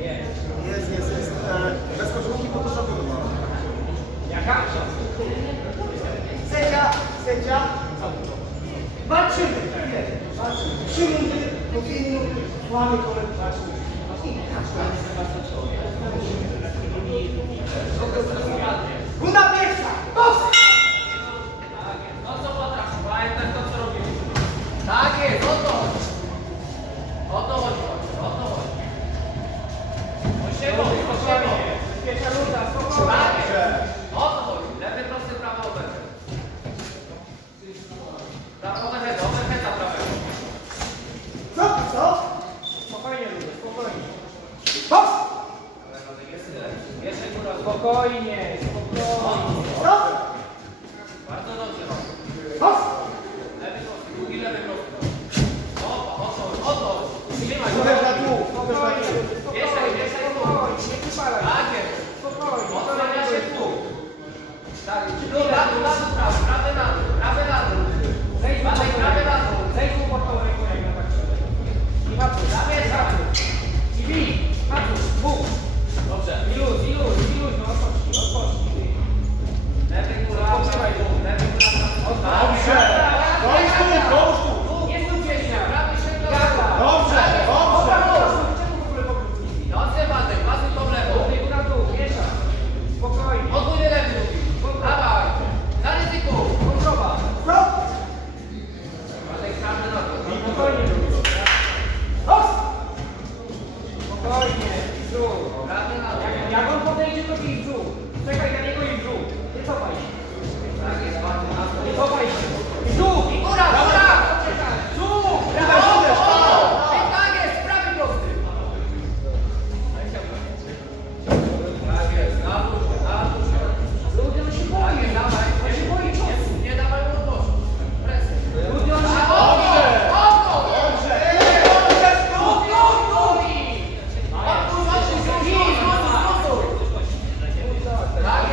Jest. Bez koszulki po to zrobił. Jaka? Sędzia. Walczymy. 3 minuty, po 2 minuty, łamy kolej. Runda pierwsza. Boks! No co potrafi, pamiętaj to co robimy. Tak jest, o to chodzi. O to chodzi. O siebie. Pierwsza runda, spokojnie. Tak jest. O to chodzi. Lewy prosty, prawy overhead. Prawy overhead, prawego. Co? Spokojnie ludzie, spokojnie. Boks! Jeszcze góra, spokojnie. Co? Bardzo dobrze mam. Boks! Lewy prosty, drugi lewy prosty. O to. Trzymaj. Uderz na dół. Spokojnie. Wieszaj tu. Nie przypalaj. Tak jest. Spokojnie. Odstawia się tu. Tak, prawy na dół. Zejdź mu Badaj prawy na dół. Zejdź mu pod tą ręką, jak na tak szedł. I patrz, Zawieszaj. i bij. Patrz, bum. Dobrze. I luz, no odpocznij. Lewy góra, prawy dół. Lewy góra, Dobrze. Dołóż tu. Nie stójcie się. Prawy sięga. Dobrze. Czemu w ogóle powrót nie bij? Dobrze, Badek. Bazy tą lewą. Biegu na dół, miesza. Spokojnie. Podwójny lewy drugi. Dawaj. Zaryzykuj. Kontrola. Co? Badek prawy na dół. Spokojnie drugi. Boks! Spokojnie. I brzuch. Prawy na dół. Jak on podejdzie, to bij brzuch. Czekaj na niego i brzuch. Nie cofaj się. Tak jest, bardzo na dół. Nie cofaj się. I brzuch. I Góra. czekaj. Brzuch. Uderz. Tak jest, prawy prosty. Tak jest, na dół się. Ludzie, on się Tak boi. jest, dawaj. On się boi ciosu. Nie dawaj mu odpocząć. Presję. Ludzie, on się boi. Dobrze. Tak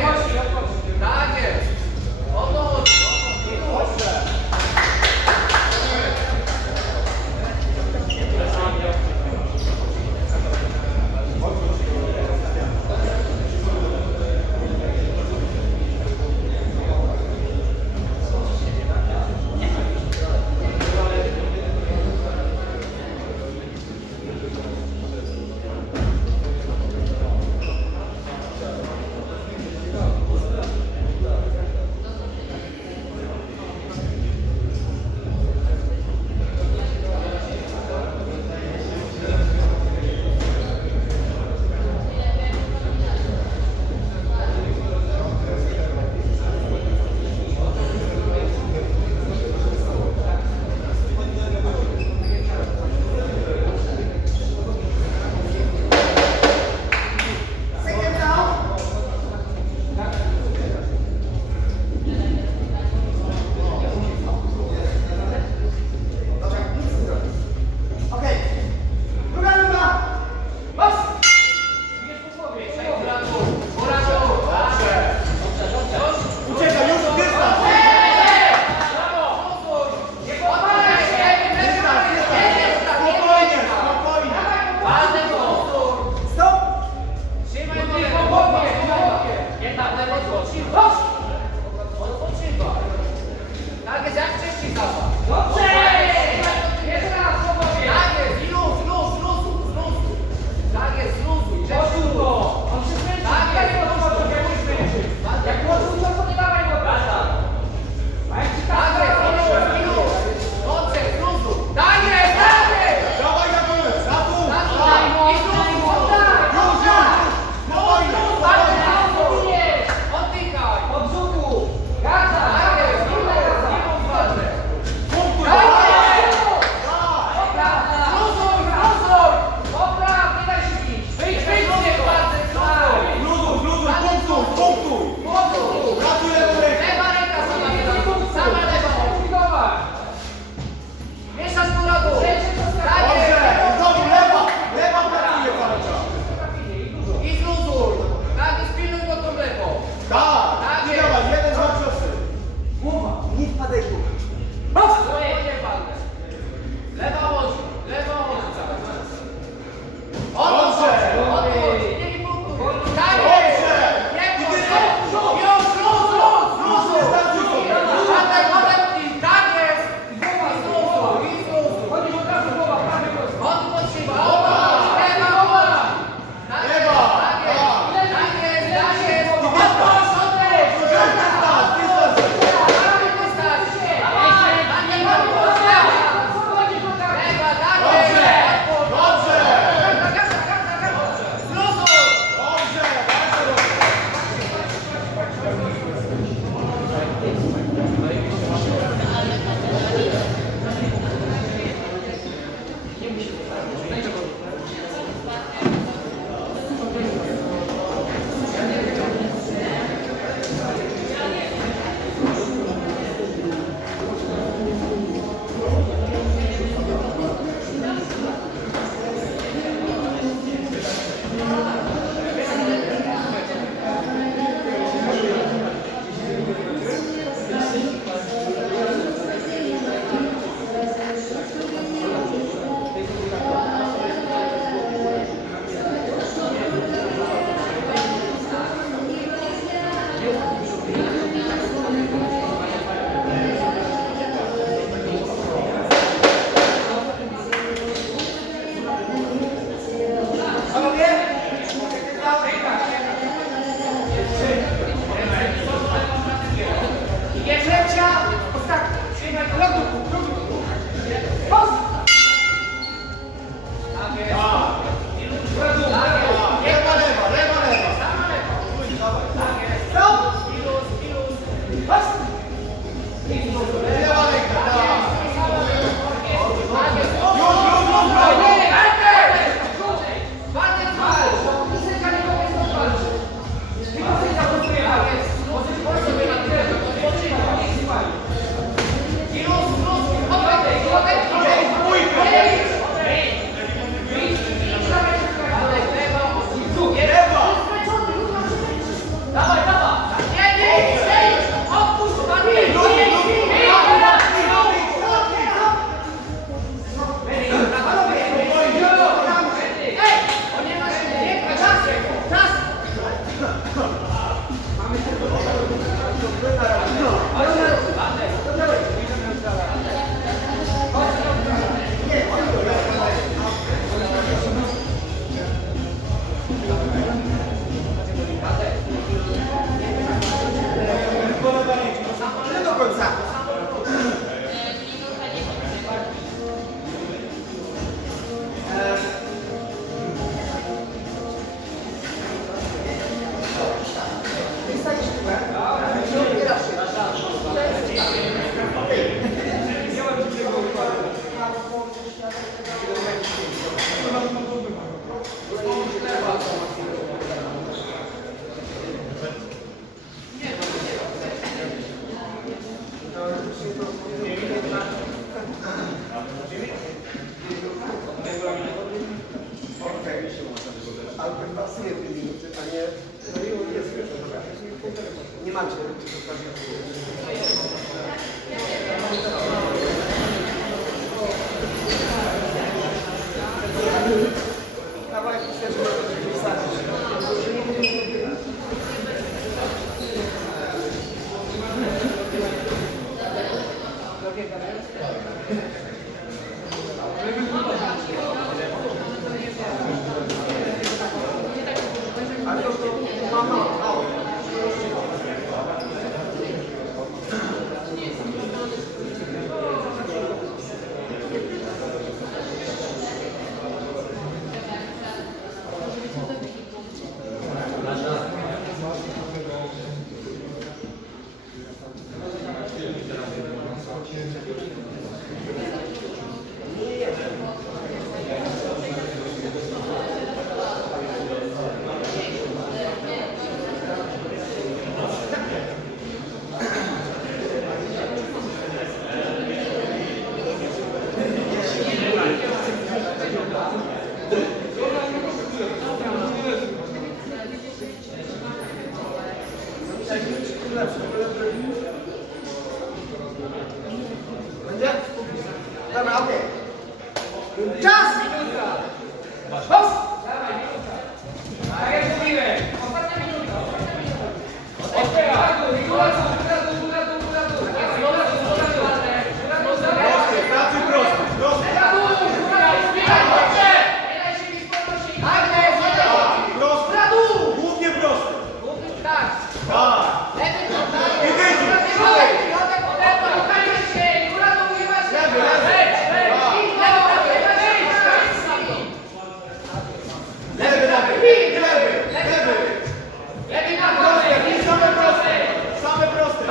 Będzie? Dobra, okej. Czas! Hops! Tak jak mówiłem. Ostatnia minuta. Prosty, pracy prosty. Prosty. Prosty. Głównie prosty. Tak. I wyjdź. Lewy, lewy. Lewy. Lewy. Proste. I same proste. Same proste.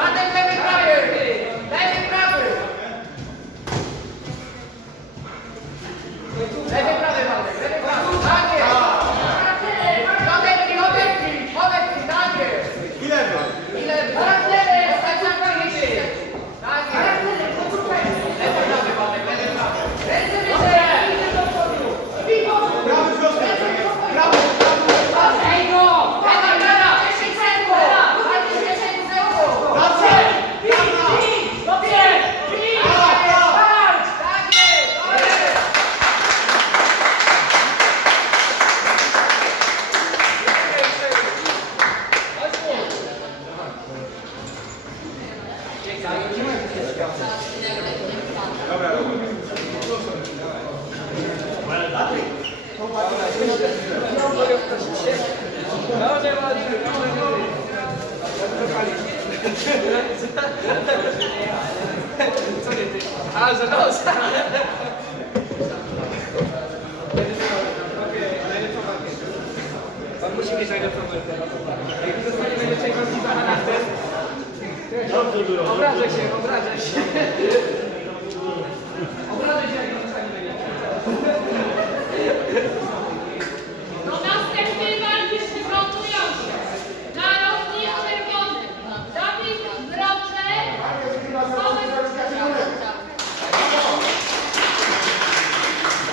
I lewy. Prawy prosty. Prawy. Dobra, A, że nos. Pan musi mieć najlepszą metę. Jak zostanie najlepszej walki za charakter, obrażę się. Obrażę się, jak zostanie najlepszy.